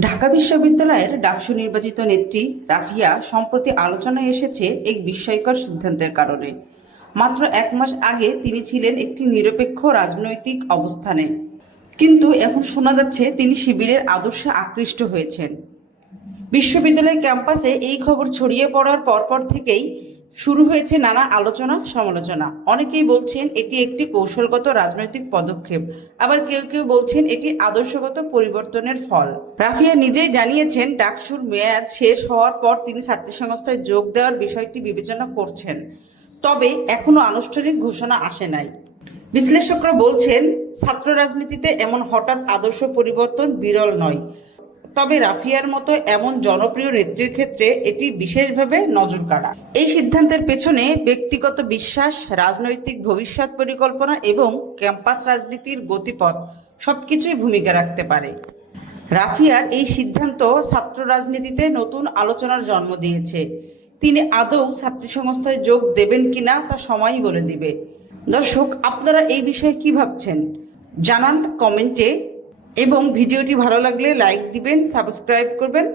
ঢাকা বিশ্ববিদ্যালয়ের ডাকসু নির্বাচিত নেত্রী রাফিয়া সম্প্রতি আলোচনায় এসেছে এক বিস্ময়কর সিদ্ধান্তের কারণে। মাত্র 1 মাস আগে তিনি ছিলেন একটি নিরপেক্ষ রাজনৈতিক অবস্থানে, কিন্তু এখন শোনা যাচ্ছে তিনি শিবিরের আদর্শে আকৃষ্ট হয়েছেন। বিশ্ববিদ্যালয় ক্যাম্পাসে এই খবর ছড়িয়ে পড়ার পরপর থেকেই শুরু হয়েছে নানা আলোচনা সমালোচনা। অনেকেই বলছেন এটি একটি কৌশলগত রাজনৈতিক পদক্ষেপ, আবার কেউ কেউ বলছেন এটি আদর্শগত পরিবর্তনের ফল। রাফিয়া নিজেই জানিয়েছেন ডাকসুর মেয়াদ শেষ হওয়ার পর তিনি ছাত্রী সংস্থায় যোগ দেওয়ার বিষয়টি বিবেচনা করছেন, তবে এখনো আনুষ্ঠানিক ঘোষণা আসে নাই। বিশ্লেষকরা বলছেন ছাত্র রাজনীতিতে এমন হঠাৎ আদর্শ পরিবর্তন বিরল নয়, তবে রাফিয়ার মতো এমন জনপ্রিয় নেত্রীর ক্ষেত্রে এটি বিশেষভাবে নজর কাড়া। এই সিদ্ধান্তের পেছনে ব্যক্তিগত বিশ্বাস, রাজনৈতিক ভবিষ্যৎ পরিকল্পনা এবং ক্যাম্পাস রাজনীতির গতিপথ সবকিছুই ভূমিকা রাখতে পারে। রাফিয়ার এই সিদ্ধান্ত ছাত্র রাজনীতিতে নতুন আলোচনার জন্ম দিয়েছে। তিনি আদৌ ছাত্রী সংস্থায় যোগ দেবেন কিনা তা সময়ই বলে দিবে। দর্শক, আপনারা এই বিষয়ে কি ভাবছেন জানান কমেন্টে, এবং ভিডিওটি ভালো লাগলে লাইক দিবেন, সাবস্ক্রাইব করবেন।